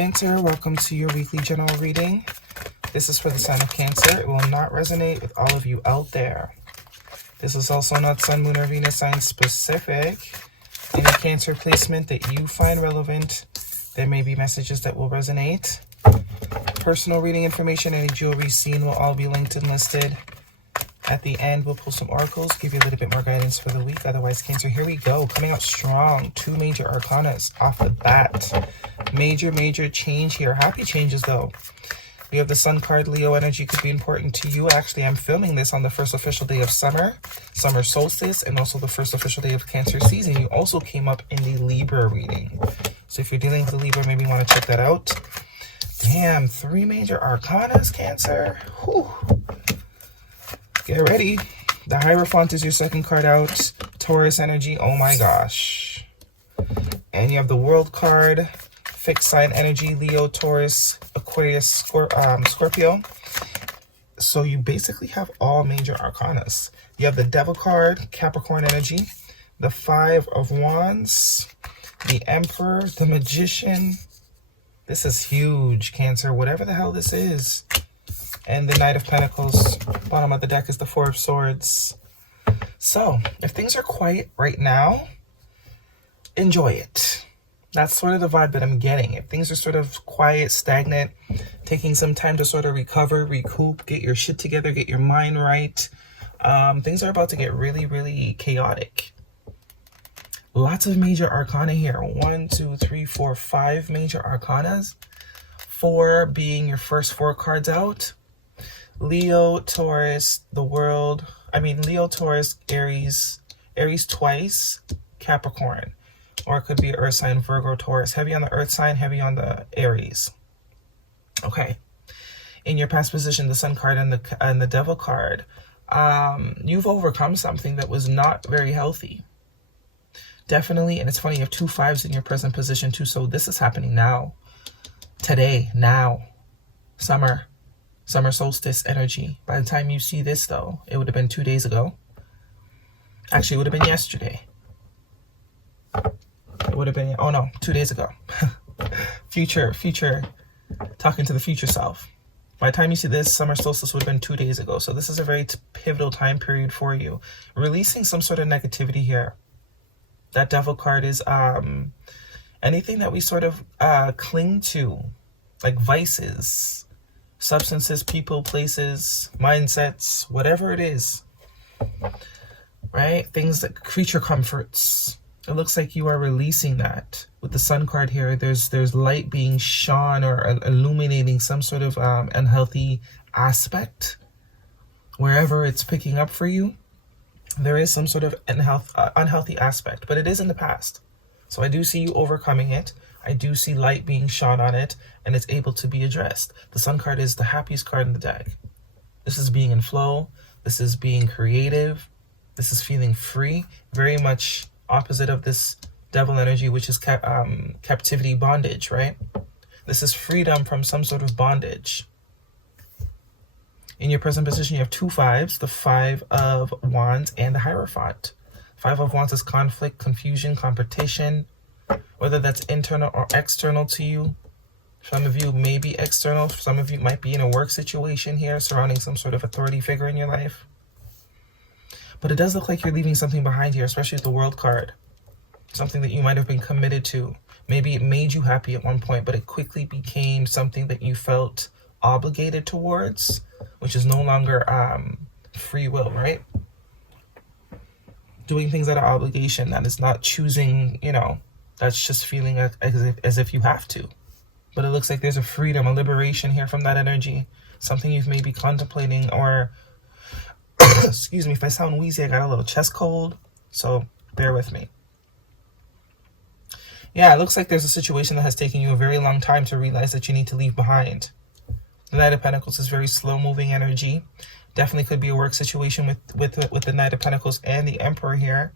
Cancer, welcome to your weekly general reading. This is for the sign of Cancer. It will not resonate with all of you out there. This is also not Sun, Moon, or Venus sign specific. Any Cancer placement that you find relevant, there may be messages that will resonate. Personal reading information, any jewelry seen will all be linked and listed. At the end, we'll pull some oracles, give you a little bit more guidance for the week. Otherwise, Cancer, here we go. Coming out strong. 2 major arcanas off the bat. Major change here. Happy changes, though. We have the Sun card. Leo energy could be important to you. Actually, I'm filming this on the first official day of summer solstice, and also the first official day of Cancer season. You also came up in the Libra reading. So if you're dealing with the Libra, maybe you want to check that out. Damn, 3 major arcanas, Cancer. Whew. Get ready. The Hierophant is your second card out. Taurus energy. Oh my gosh. And you have the World card. Fixed sign energy. Leo, Taurus, Aquarius, Scorpio. So you basically have all major arcanas. You have the Devil card. Capricorn energy. The 5 of Wands. The Emperor. The Magician. This is huge, Cancer. Whatever the hell this is. And the Knight of Pentacles. Bottom of the deck is the 4 of Swords. So, if things are quiet right now, enjoy it. That's sort of the vibe that I'm getting. If things are sort of quiet, stagnant, taking some time to sort of recover, recoup, get your shit together, get your mind right, things are about to get really chaotic. Lots of major arcana here. 1, 2, 3, 4, 5 major arcanas. 4 being your first 4 cards out. Leo, Taurus, the World. Leo, Taurus, Aries twice, Capricorn. Or it could be Earth sign, Virgo, Taurus. Heavy on the Earth sign, heavy on the Aries. Okay. In your past position, the Sun card and the Devil card. You've overcome something that was not very healthy. Definitely. And it's funny, you have 2 5s in your present position too. So this is happening now. Today, now. Summer solstice energy. By the time you see this, though, it would have been 2 days ago. Actually, it would have been yesterday. It would have been, 2 days ago. Future, talking to the future self. By the time you see this, summer solstice would have been 2 days ago. So this is a very pivotal time period for you. Releasing some sort of negativity here. That Devil card is anything that we sort of cling to, like vices, substances, people, places, mindsets, whatever it is, right? Things that creature comforts. It looks like you are releasing that. With the Sun card here, there's light being shone or illuminating some sort of unhealthy aspect. Wherever it's picking up for you, there is some sort of unhealthy aspect, but it is in the past. So I do see you overcoming it. I do see light being shone on it, and it's able to be addressed. The Sun card is the happiest card in the deck. This is being in flow. This is being creative. This is feeling free. Very much opposite of this Devil energy, which is captivity, bondage, right? This is freedom from some sort of bondage. In your present position, you have 2 5s, the 5 of Wands and the Hierophant. 5 of Wands is conflict, confusion, competition, whether that's internal or external to you. Some of you may be external. Some of you might be in a work situation here surrounding some sort of authority figure in your life. But it does look like you're leaving something behind here, especially with the World card. Something that you might have been committed to. Maybe it made you happy at one point, but it quickly became something that you felt obligated towards, which is no longer free will, right? Doing things out of obligation, that is not choosing, that's just feeling as if you have to. But it looks like there's a freedom, a liberation here from that energy. Something you've maybe contemplating or, excuse me, if I sound wheezy, I got a little chest cold, so bear with me. Yeah, it looks like there's a situation that has taken you a very long time to realize that you need to leave behind. The Knight of Pentacles is very slow-moving energy. Definitely could be a work situation with the Knight of Pentacles and the Emperor here.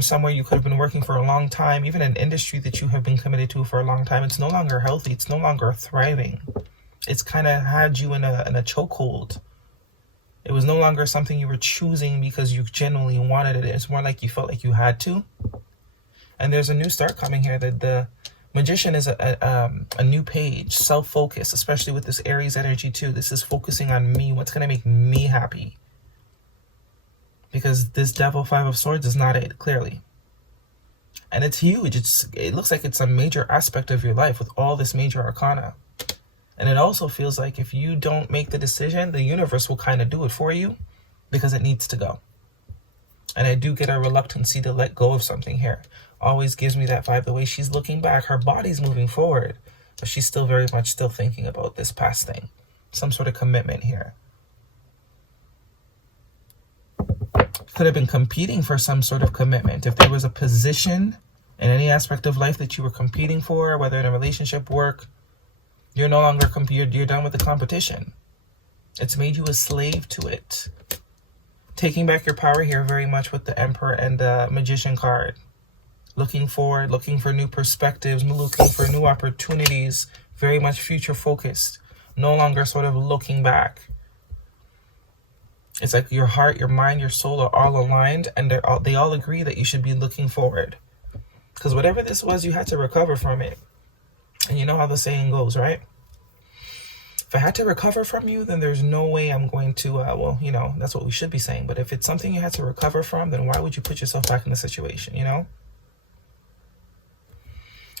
Somewhere you could have been working for a long time, even an industry that you have been committed to for a long time. It's no longer healthy. It's no longer thriving. It's kind of had you in a chokehold. It was no longer something you were choosing because you genuinely wanted it. It's more like you felt like you had to. And there's a new start coming here. The Magician is a new page, self-focus, especially with this Aries energy too. This is focusing on me, what's going to make me happy. Because this Devil, Five of Swords is not it, clearly. And it's huge. It looks like it's a major aspect of your life with all this major arcana. And it also feels like if you don't make the decision, the universe will kind of do it for you because it needs to go. And I do get a reluctancy to let go of something here. Always gives me that vibe. The way she's looking back, her body's moving forward, but she's still very much still thinking about this past thing. Some sort of commitment here. Could have been competing for some sort of commitment. If there was a position in any aspect of life that you were competing for, whether in a relationship, work, you're no longer you're done with the competition. It's made you a slave to it. Taking back your power here very much with the Emperor and the Magician card. Looking forward, looking for new perspectives, looking for new opportunities, very much future focused. No longer sort of looking back. It's like your heart, your mind, your soul are all aligned, and they all agree that you should be looking forward. Because whatever this was, you had to recover from it. And you know how the saying goes, right? If I had to recover from you, then there's no way I'm going to, well, you know, that's what we should be saying. But if it's something you had to recover from, then why would you put yourself back in the situation, you know?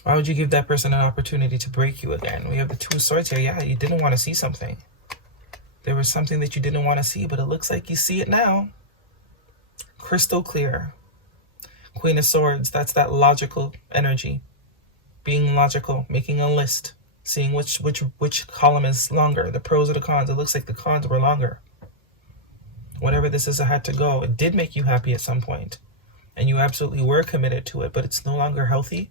Why would you give that person an opportunity to break you again? We have the Two of Swords here. Yeah, you didn't want to see something. There was something that you didn't want to see, but it looks like you see it now. Crystal clear. Queen of Swords, that's that logical energy. Being logical, making a list, seeing which column is longer, the pros or the cons. It looks like the cons were longer. Whatever this is, it had to go. It did make you happy at some point, and you absolutely were committed to it, but it's no longer healthy.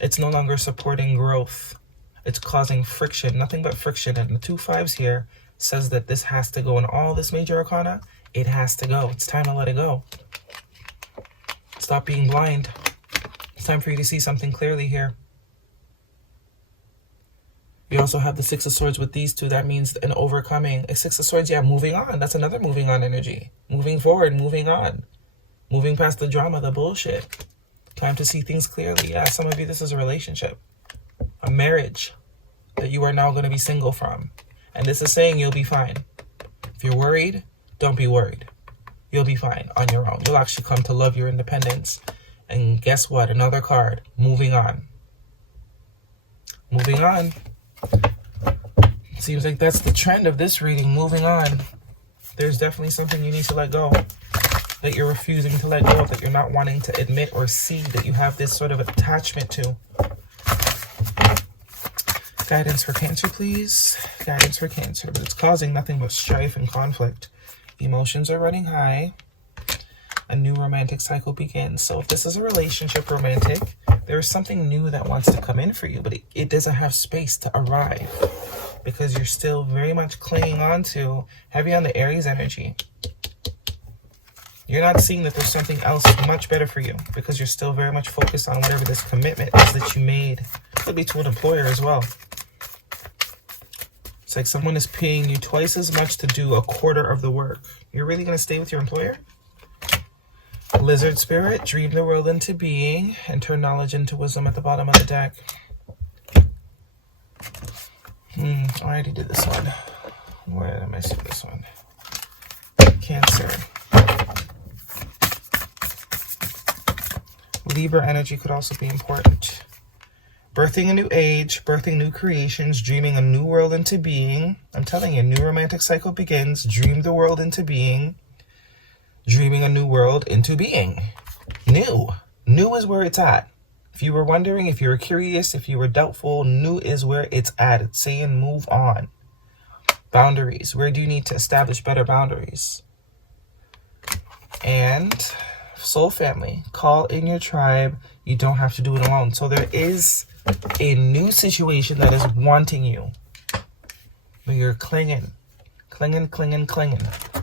It's no longer supporting growth. It's causing friction, nothing but friction. And the 2 5s here says that this has to go. In all this major arcana, it has to go. It's time to let it go. Stop being blind. It's time for you to see something clearly here. You also have the 6 of Swords with these two. That means an overcoming. A 6 of Swords, yeah, moving on. That's another moving on energy. Moving forward, moving on. Moving past the drama, the bullshit. Time to see things clearly. Yeah, some of you, this is a relationship. A marriage that you are now going to be single from. And this is saying you'll be fine. If you're worried, don't be worried. You'll be fine on your own. You'll actually come to love your independence. And guess what? Another card. Moving on. Moving on. Seems like that's the trend of this reading. Moving on. There's definitely something you need to let go. That you're refusing to let go of. That you're not wanting to admit or see. That you have this sort of attachment to. Guidance for Cancer, please. Guidance for Cancer. But it's causing nothing but strife and conflict. Emotions are running high. A new romantic cycle begins. So if this is a relationship romantic, there is something new that wants to come in for you, but it doesn't have space to arrive because you're still very much clinging on to, heavy on the Aries energy. You're not seeing that there's something else much better for you because you're still very much focused on whatever this commitment is that you made. Could be to an employer as well. It's like someone is paying you twice as much to do a quarter of the work. You're really going to stay with your employer? Lizard Spirit, dream the world into being and turn knowledge into wisdom at the bottom of the deck. I already did this one. Where am I seeing this one? Cancer. Libra energy could also be important. Birthing a new age, birthing new creations, dreaming a new world into being. I'm telling you, new romantic cycle begins. Dream the world into being. Dreaming a new world into being. New. New is where it's at. If you were wondering, if you were curious, if you were doubtful, new is where it's at. It's saying move on. Boundaries. Where do you need to establish better boundaries? And soul family. Call in your tribe. You don't have to do it alone. So there is a new situation that is wanting you. But you're clinging. Clinging.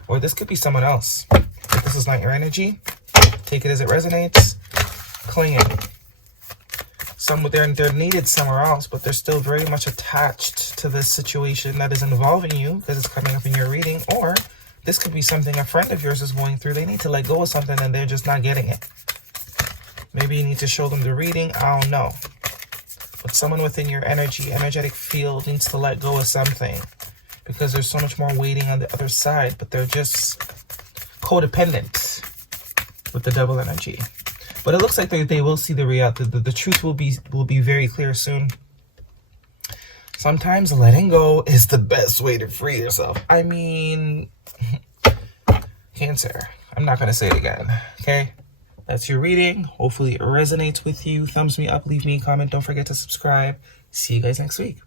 Or this could be someone else. If this is not your energy, take it as it resonates. Clinging. They're needed somewhere else, but they're still very much attached to this situation that is involving you because it's coming up in your reading. Or this could be something a friend of yours is going through. They need to let go of something and they're just not getting it. Maybe you need to show them the reading. I don't know. But someone within your energetic field needs to let go of something because there's so much more waiting on the other side, but they're just codependent with the double energy. But it looks like they will see the truth will be very clear soon. Sometimes letting go is the best way to free yourself. I mean, Cancer, I'm not going to say it again, okay? That's your reading. Hopefully it resonates with you. Thumbs me up, leave me a comment. Don't forget to subscribe. See you guys next week.